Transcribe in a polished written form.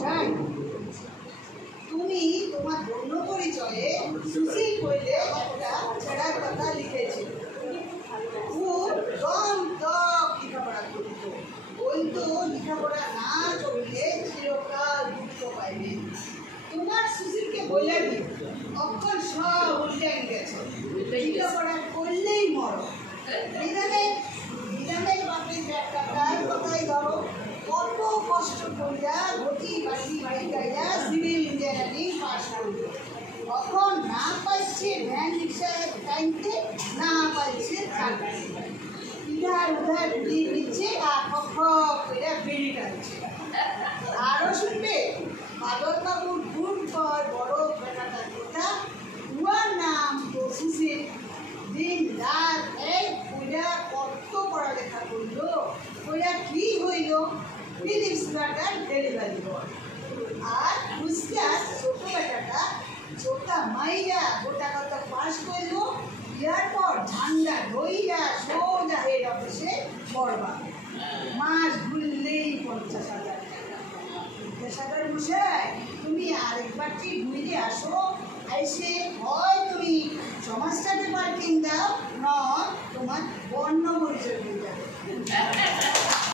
চাই। তুমি তোমার বর্ণ পরিচয়ে সুশীল কইলে একটা ছেড়ার কথা লিখেছে। খুব দম দম লেখাপড়া করিত, বলতো লেখাপড়া না করলে চিরকাল দুঃখ পাইবে। তোমার সুশীলকে বলে দিই অক্ষর সব উল্টে গেছে, লেখাপড়া করলেই মরো। নিজামের বাপের একটা তার কথাই ধরো, কত কষ্ট করিয়া ঘটি বাড়ি বাড়ি গাইয়া সিভিল ইঞ্জিনিয়ারিং পাস করল। তখন না পাইছে ভ্যান রিক্সায় টাইমতে, না পাইছে চাকরি, ইধার উধার বিড়ি দিচ্ছে আর খপ করে বিড়ি টানছে। আরও শুনবে বাদল বাবুর গুণ পর বড় বেটাটার কথা, উয়ার নাম তো সুশীল। দিন রাত এক কইরা কত পড়ালেখা করল, কইরা কি হইল ফিলিপস ব্রাটার ডেলিভারি বয়। আর গুজরাট ছোট বেটাটা ছোটা মাইরা গোটা কথা পাস করল। ইয়ার পর ঝান্ডা ধইরা সোজা হেড অফিসে পড়বা। মাস ঘুরলেই 50,000 টাকা। 50,000 মশাই, তুমি আরেকবারটি ঘুরে আসো, এসে হয় তুমি সমাজটাতে পার্কিং দাও, নয় তোমার বর্ণ পরিচয় হয়ে যাবে।